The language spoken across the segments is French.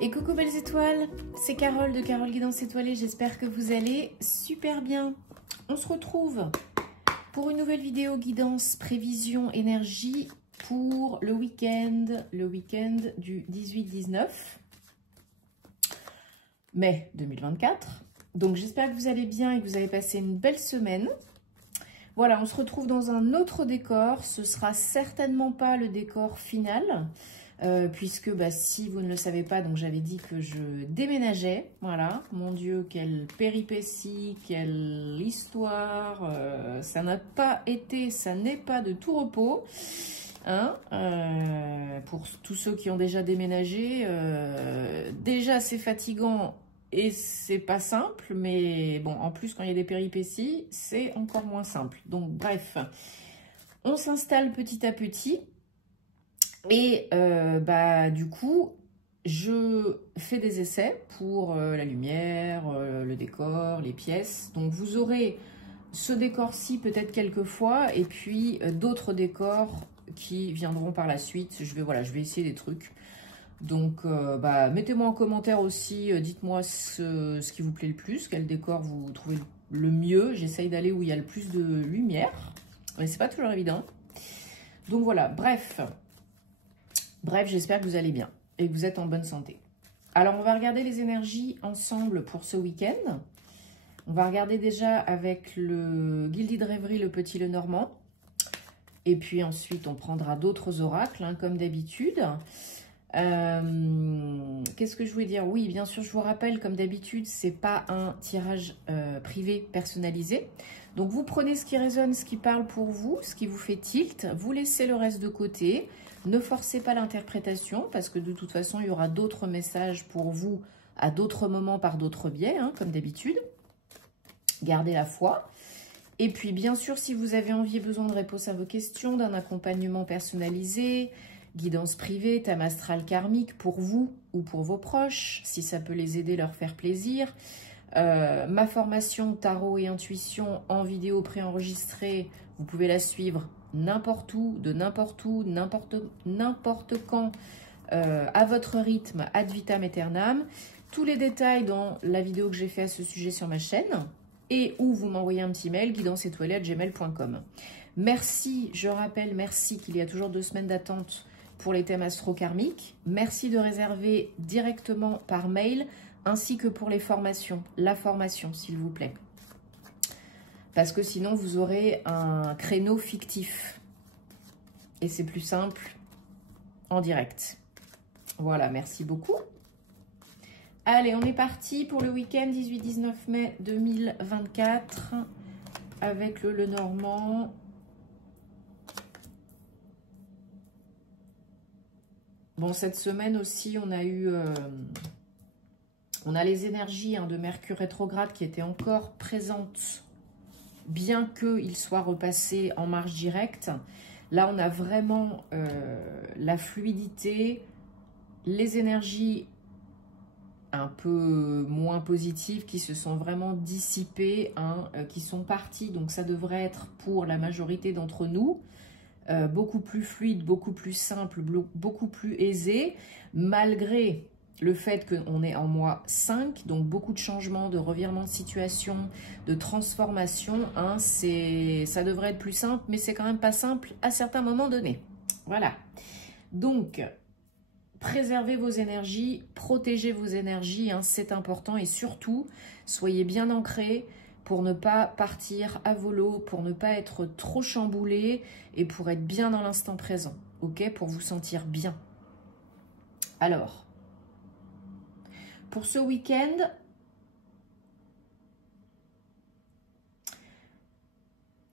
Et coucou belles étoiles, c'est Carole de Carole Guidance Étoilée, j'espère que vous allez super bien. On se retrouve pour une nouvelle vidéo guidance, prévision, énergie pour le week-end du 18-19 mai 2024. Donc j'espère que vous allez bien et que vous avez passé une belle semaine. Voilà, on se retrouve dans un autre décor, ce sera certainement pas le décor final. Puisque si vous ne le savez pas, donc j'avais dit que je déménageais, voilà, mon Dieu, quelle péripétie, quelle histoire, ça n'a pas été, ça n'est pas de tout repos, hein, pour tous ceux qui ont déjà déménagé, déjà c'est fatigant et c'est pas simple, mais bon, en plus quand il y a des péripéties, c'est encore moins simple, donc bref, on s'installe petit à petit. Et du coup, je fais des essais pour la lumière, le décor, les pièces. Donc vous aurez ce décor-ci peut-être quelques fois et puis d'autres décors qui viendront par la suite. Je vais essayer des trucs. Donc mettez-moi en commentaire aussi, dites-moi ce qui vous plaît le plus, quel décor vous trouvez le mieux. J'essaye d'aller où il y a le plus de lumière, mais c'est pas toujours évident. Donc voilà, bref, j'espère que vous allez bien et que vous êtes en bonne santé. Alors, on va regarder les énergies ensemble pour ce week-end. On va regarder déjà avec le Guildie de Rêverie, le Petit Lenormand. Et puis ensuite, on prendra d'autres oracles, hein, comme d'habitude. Qu'est-ce que je voulais dire? Oui, bien sûr, je vous rappelle, comme d'habitude, c'est pas un tirage privé personnalisé. Donc, vous prenez ce qui résonne, ce qui parle pour vous, ce qui vous fait tilt. Vous laissez le reste de côté. Ne forcez pas l'interprétation parce que de toute façon, il y aura d'autres messages pour vous à d'autres moments par d'autres biais, hein, comme d'habitude. Gardez la foi. Et puis, bien sûr, si vous avez envie et besoin de réponse à vos questions, d'un accompagnement personnalisé, guidance privée, thème astral karmique pour vous ou pour vos proches, si ça peut les aider, leur faire plaisir. Ma formation tarot et intuition en vidéo préenregistrée, vous pouvez la suivre n'importe où, n'importe quand, à votre rythme, ad vitam aeternam. Tous les détails dans la vidéo que j'ai fait à ce sujet sur ma chaîne et où vous m'envoyez un petit mail, guidanceétoilée@gmail.com. Merci, je rappelle, merci qu'il y a toujours 2 semaines d'attente pour les thèmes astro-karmiques. Merci de réserver directement par mail ainsi que pour les formations, la formation s'il vous plaît. Parce que sinon, vous aurez un créneau fictif. Et c'est plus simple en direct. Voilà, merci beaucoup. Allez, on est parti pour le week-end 18-19 mai 2024 avec le Lenormand. Bon, cette semaine aussi, on a eu... on a les énergies de Mercure rétrograde qui étaient encore présentes, bien qu'il soit repassé en marche directe. Là, on a vraiment la fluidité, les énergies un peu moins positives qui se sont vraiment dissipées, qui sont parties. Donc, ça devrait être pour la majorité d'entre nous beaucoup plus fluide, beaucoup plus simple, beaucoup plus aisé, malgré le fait qu'on est en mois 5, donc beaucoup de changements, de revirements de situation, de transformation. Ça devrait être plus simple, mais c'est quand même pas simple à certains moments donnés. Voilà. Donc, préservez vos énergies, protégez vos énergies, c'est important. Et surtout, soyez bien ancrés pour ne pas partir à volo, pour ne pas être trop chamboulé et pour être bien dans l'instant présent, ok? Pour vous sentir bien. Alors, pour ce week-end,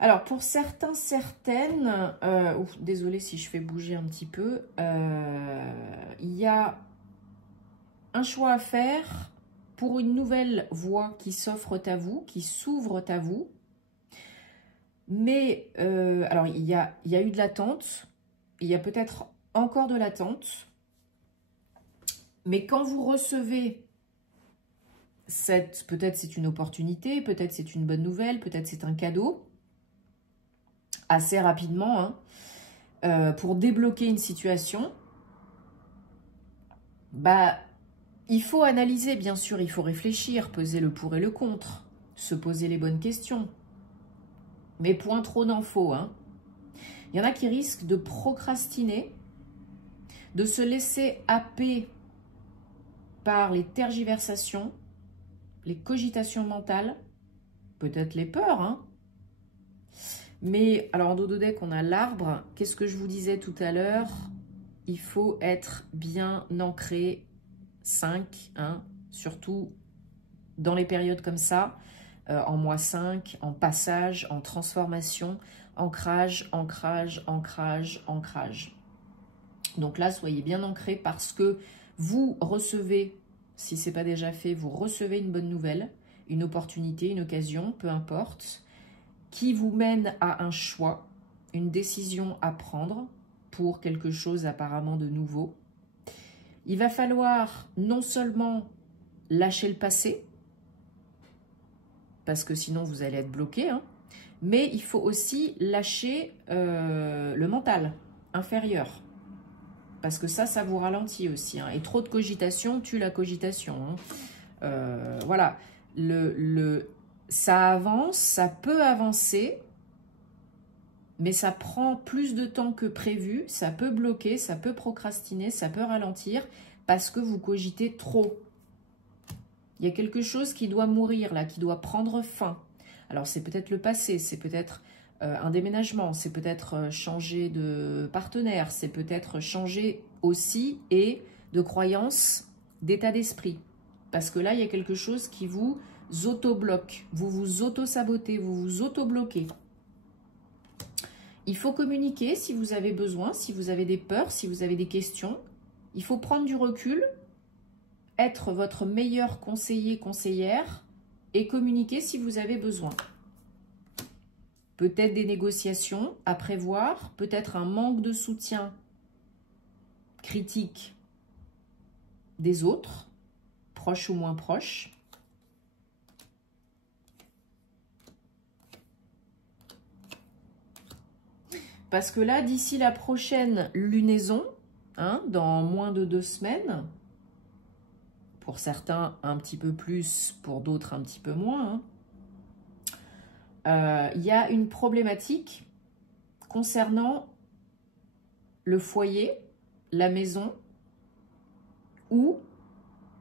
alors pour certains, certaines, désolée si je fais bouger un petit peu, il y a un choix à faire pour une nouvelle voie qui s'offre à vous, qui s'ouvre à vous. Mais, alors il y a eu de l'attente, il y a peut-être encore de l'attente, mais quand vous recevez peut-être c'est une opportunité, peut-être c'est une bonne nouvelle, peut-être c'est un cadeau, assez rapidement, pour débloquer une situation, Il faut analyser, bien sûr, il faut réfléchir, peser le pour et le contre, se poser les bonnes questions. Mais point trop n'en faut, hein. Il y en a qui risquent de procrastiner, de se laisser happer par les tergiversations, les cogitations mentales, peut-être les peurs, hein. Mais, alors en dos de deck, on a l'arbre. Qu'est-ce que je vous disais tout à l'heure? Il faut être bien ancré, 5, hein, surtout dans les périodes comme ça, en mois 5, en passage, en transformation, ancrage, ancrage, ancrage, ancrage. Donc là, soyez bien ancrés parce que vous recevez, si ce n'est pas déjà fait, vous recevez une bonne nouvelle, une opportunité, une occasion, peu importe, qui vous mène à un choix, une décision à prendre pour quelque chose apparemment de nouveau. Il va falloir non seulement lâcher le passé, parce que sinon vous allez être bloqué, hein, mais il faut aussi lâcher le mental inférieur, parce que ça vous ralentit aussi, hein, et trop de cogitation tue la cogitation, hein. Voilà, ça avance, ça peut avancer, mais ça prend plus de temps que prévu, ça peut bloquer, ça peut procrastiner, ça peut ralentir, parce que vous cogitez trop. Il y a quelque chose qui doit mourir là, qui doit prendre fin. Alors c'est peut-être le passé, c'est peut-être un déménagement, c'est peut-être changer de partenaire, c'est peut-être changer aussi et de croyance, d'état d'esprit. Parce que là, il y a quelque chose qui vous auto-bloque, vous vous auto-sabotez, vous vous auto-bloquez. Il faut communiquer si vous avez besoin, si vous avez des peurs, si vous avez des questions. Il faut prendre du recul, être votre meilleur conseiller, conseillère et communiquer si vous avez besoin. Peut-être des négociations à prévoir, peut-être un manque de soutien critique des autres, proches ou moins proches. Parce que là, d'ici la prochaine lunaison, hein, dans moins de 2 semaines, pour certains un petit peu plus, pour d'autres un petit peu moins, hein, y a une problématique concernant le foyer, la maison ou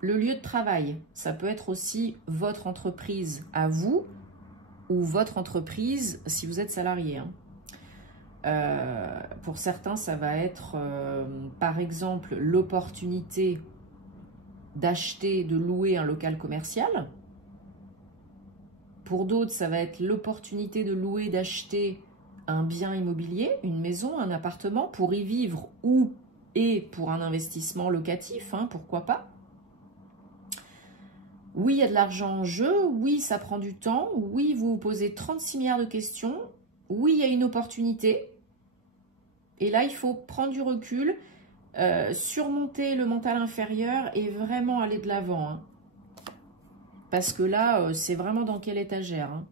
le lieu de travail. Ça peut être aussi votre entreprise à vous ou votre entreprise si vous êtes salarié, hein. Pour certains, ça va être, par exemple, l'opportunité d'acheter, de louer un local commercial. Pour d'autres, ça va être l'opportunité de louer, d'acheter un bien immobilier, une maison, un appartement, pour y vivre ou et pour un investissement locatif, hein, pourquoi pas. Oui, il y a de l'argent en jeu, oui, ça prend du temps, oui, vous vous posez 36 milliards de questions, oui, il y a une opportunité. Et là, il faut prendre du recul, surmonter le mental inférieur et vraiment aller de l'avant, hein. Parce que là, c'est vraiment dans quelle étagère, hein.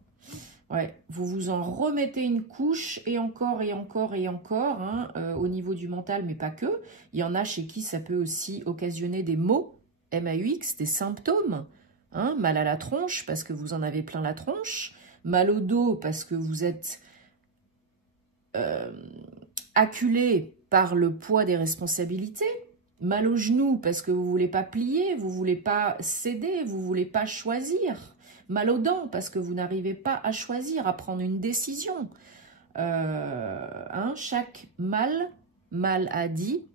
Ouais, vous vous en remettez une couche et encore et encore et encore, hein, au niveau du mental, mais pas que. Il y en a chez qui ça peut aussi occasionner des maux, MAUX, des symptômes, hein, mal à la tronche parce que vous en avez plein la tronche, mal au dos parce que vous êtes acculé par le poids des responsabilités, mal au genou parce que vous ne voulez pas plier, vous ne voulez pas céder, vous ne voulez pas choisir, mal aux dents parce que vous n'arrivez pas à choisir, à prendre une décision. Hein, chaque maladie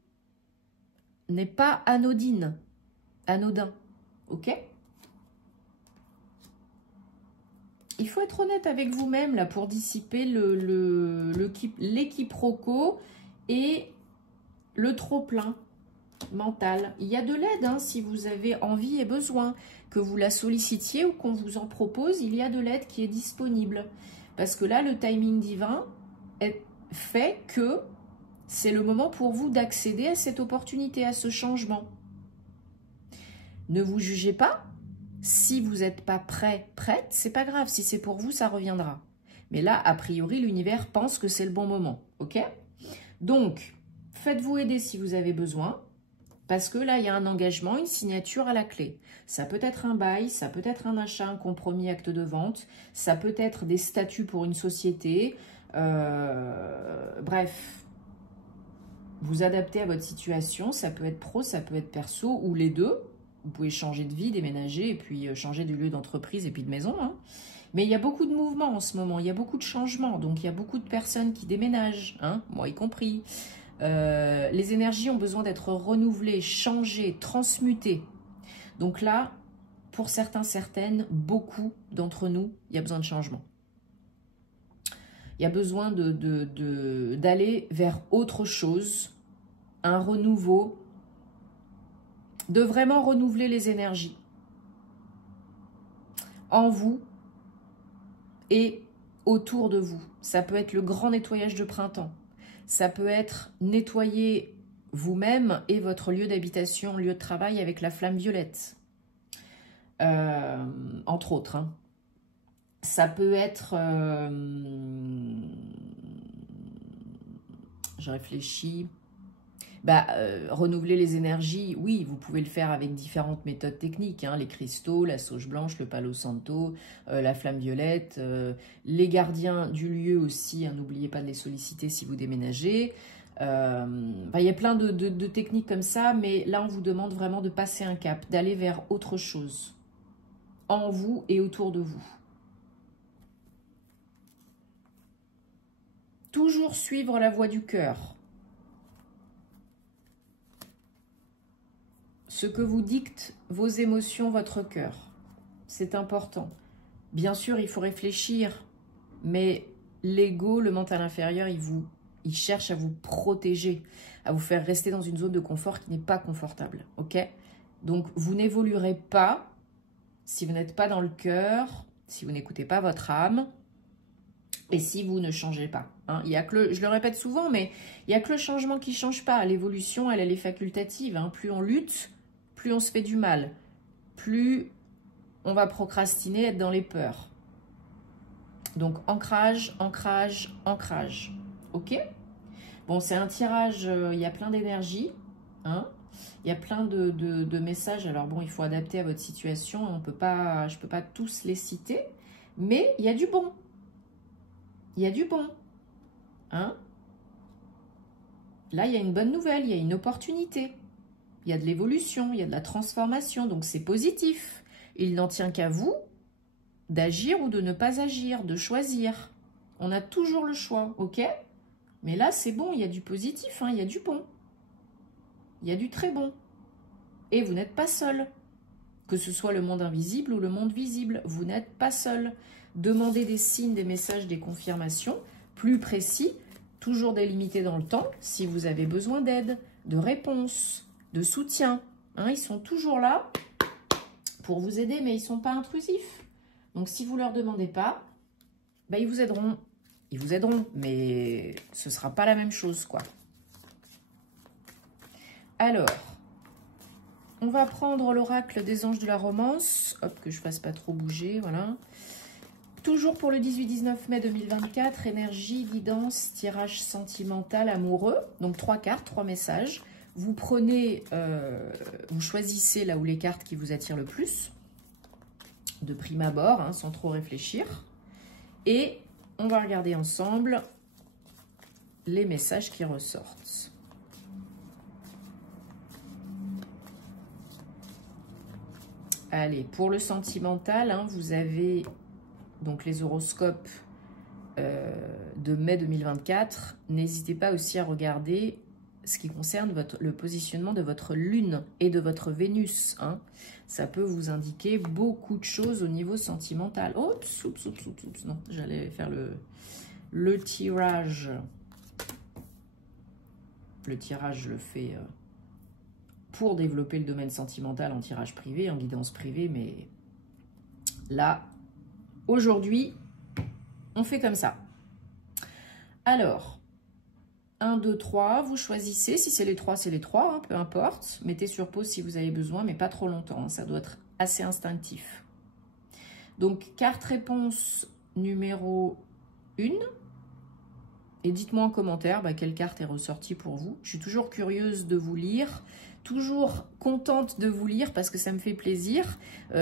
n'est pas anodin, ok? Il faut être honnête avec vous-même là pour dissiper l'équiproquo et le trop-plein mental. Il y a de l'aide, hein, si vous avez envie et besoin, que vous la sollicitiez ou qu'on vous en propose, il y a de l'aide qui est disponible. Parce que là, le timing divin fait que c'est le moment pour vous d'accéder à cette opportunité, à ce changement. Ne vous jugez pas. Si vous n'êtes pas prêt, prête, c'est pas grave. Si c'est pour vous, ça reviendra. Mais là, a priori, l'univers pense que c'est le bon moment. Ok? Donc, faites-vous aider si vous avez besoin. Parce que là, il y a un engagement, une signature à la clé. Ça peut être un bail, ça peut être un achat, un compromis, acte de vente. Ça peut être des statuts pour une société. Bref, vous adaptez à votre situation. Ça peut être pro, ça peut être perso ou les deux. Vous pouvez changer de vie, déménager et puis changer de lieu d'entreprise et puis de maison. Hein. Mais il y a beaucoup de mouvements en ce moment. Il y a beaucoup de changements. Donc, il y a beaucoup de personnes qui déménagent, hein, moi y compris. Les énergies ont besoin d'être renouvelées, changées, transmutées. Donc là, pour certains, certaines, beaucoup d'entre nous, il y a besoin de changement. Il y a besoin d'aller vers autre chose, un renouveau, de vraiment renouveler les énergies en vous et autour de vous. Ça peut être le grand nettoyage de printemps. Ça peut être nettoyer vous-même et votre lieu d'habitation, lieu de travail avec la flamme violette. Entre autres. Hein. Ça peut être... je réfléchis. Renouveler les énergies, oui, vous pouvez le faire avec différentes méthodes techniques. Hein, les cristaux, la sauge blanche, le palo santo, la flamme violette. Les gardiens du lieu aussi, hein, n'oubliez pas de les solliciter si vous déménagez. Il y a plein de techniques comme ça, mais là, on vous demande vraiment de passer un cap, d'aller vers autre chose, en vous et autour de vous. Toujours suivre la voie du cœur. Ce que vous dictent vos émotions, votre cœur. C'est important. Bien sûr, il faut réfléchir, mais l'ego, le mental inférieur, il cherche à vous protéger, à vous faire rester dans une zone de confort qui n'est pas confortable. Ok? Donc, vous n'évoluerez pas si vous n'êtes pas dans le cœur, si vous n'écoutez pas votre âme, et si vous ne changez pas. Hein. Il y a que je le répète souvent, mais il n'y a que le changement qui ne change pas. L'évolution, elle est facultative. Hein. Plus on lutte, plus on se fait du mal. Plus on va procrastiner, être dans les peurs. Donc, ancrage, ancrage, ancrage. Ok? Bon, c'est un tirage, il y a plein d'énergie. Hein. Il y a plein de messages. Alors bon, il faut adapter à votre situation. Je ne peux pas tous les citer. Mais il y a du bon. Il y a du bon. Hein? Là, il y a une bonne nouvelle, il y a une opportunité. Il y a de l'évolution, il y a de la transformation, donc c'est positif. Il n'en tient qu'à vous d'agir ou de ne pas agir, de choisir. On a toujours le choix, ok? Mais là, c'est bon, il y a du positif, hein, il y a du bon. Il y a du très bon. Et vous n'êtes pas seul. Que ce soit le monde invisible ou le monde visible, vous n'êtes pas seul. Demandez des signes, des messages, des confirmations plus précis, toujours délimités dans le temps, si vous avez besoin d'aide, de réponse, de soutien. Hein, ils sont toujours là pour vous aider, mais ils ne sont pas intrusifs. Donc, si vous ne leur demandez pas, ils vous aideront. Ils vous aideront, mais ce ne sera pas la même chose, quoi. Alors, on va prendre l'oracle des anges de la romance. Hop, que je ne fasse pas trop bouger, voilà. Toujours pour le 18-19 mai 2024, énergie, guidance, tirage sentimental, amoureux. Donc 3 cartes, 3 messages. Vous prenez, vous choisissez là où les cartes qui vous attirent le plus, de prime abord, hein, sans trop réfléchir. Et on va regarder ensemble les messages qui ressortent. Allez, pour le sentimental, hein, vous avez donc les horoscopes de mai 2024. N'hésitez pas aussi à regarder ce qui concerne le positionnement de votre lune et de votre Vénus. Hein. Ça peut vous indiquer beaucoup de choses au niveau sentimental. Oups, oups, oups, oups, oups. Non, j'allais faire le tirage. Le tirage, je le fais pour développer le domaine sentimental en tirage privé, en guidance privée, mais là, aujourd'hui, on fait comme ça. Alors, 1, 2, 3, vous choisissez. Si c'est les 3, c'est les 3, hein, peu importe. Mettez sur pause si vous avez besoin, mais pas trop longtemps. Hein, ça doit être assez instinctif. Donc, carte réponse numéro 1. Et dites-moi en commentaire quelle carte est ressortie pour vous. Je suis toujours curieuse de vous lire, toujours contente de vous lire parce que ça me fait plaisir,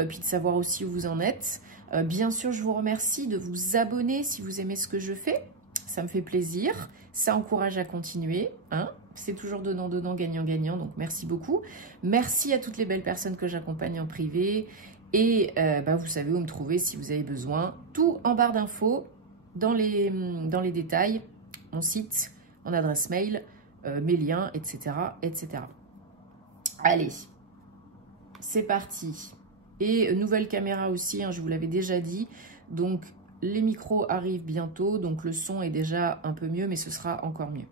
puis de savoir aussi où vous en êtes. Bien sûr, je vous remercie de vous abonner si vous aimez ce que je fais. Ça me fait plaisir, ça encourage à continuer, hein. C'est toujours donnant-donnant, gagnant-gagnant, donc merci beaucoup. Merci à toutes les belles personnes que j'accompagne en privé. Et vous savez où me trouver si vous avez besoin. Tout en barre d'infos, dans les détails, mon site, mon adresse mail, mes liens, etc., etc. Allez, c'est parti. Et nouvelle caméra aussi, hein, je vous l'avais déjà dit. Donc, les micros arrivent bientôt, donc le son est déjà un peu mieux, mais ce sera encore mieux.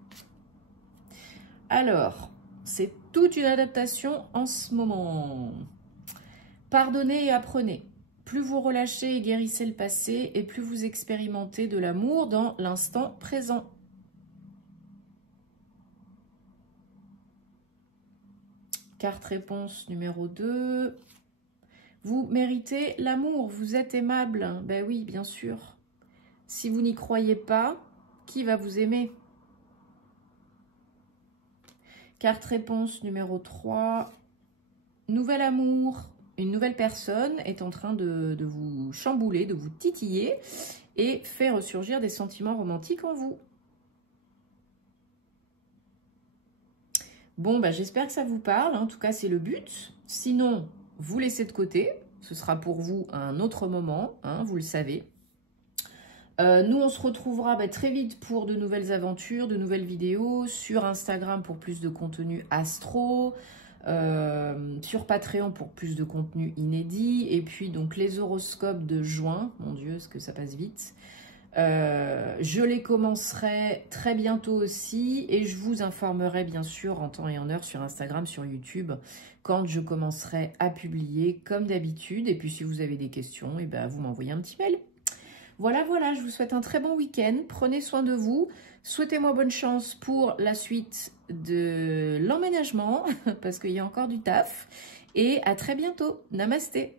Alors, c'est toute une adaptation en ce moment. Pardonnez et apprenez. Plus vous relâchez et guérissez le passé, et plus vous expérimentez de l'amour dans l'instant présent. Carte réponse numéro 2. Vous méritez l'amour, vous êtes aimable. Ben oui, bien sûr. Si vous n'y croyez pas, qui va vous aimer? Carte réponse numéro 3. Nouvel amour. Une nouvelle personne est en train de vous chambouler, de vous titiller et fait ressurgir des sentiments romantiques en vous. Bon, j'espère que ça vous parle. En tout cas, c'est le but. Sinon, vous laissez de côté. Ce sera pour vous à un autre moment, hein, vous le savez. Nous, on se retrouvera très vite pour de nouvelles aventures, de nouvelles vidéos, sur Instagram pour plus de contenu astro, sur Patreon pour plus de contenu inédit, et puis donc les horoscopes de juin, mon Dieu, est-ce que ça passe vite. Je les commencerai très bientôt aussi, et je vous informerai bien sûr en temps et en heure sur Instagram, sur YouTube, quand je commencerai à publier comme d'habitude. Et puis si vous avez des questions, vous m'envoyez un petit mail. Voilà, je vous souhaite un très bon week-end. Prenez soin de vous. Souhaitez-moi bonne chance pour la suite de l'emménagement, parce qu'il y a encore du taf. Et à très bientôt. Namasté.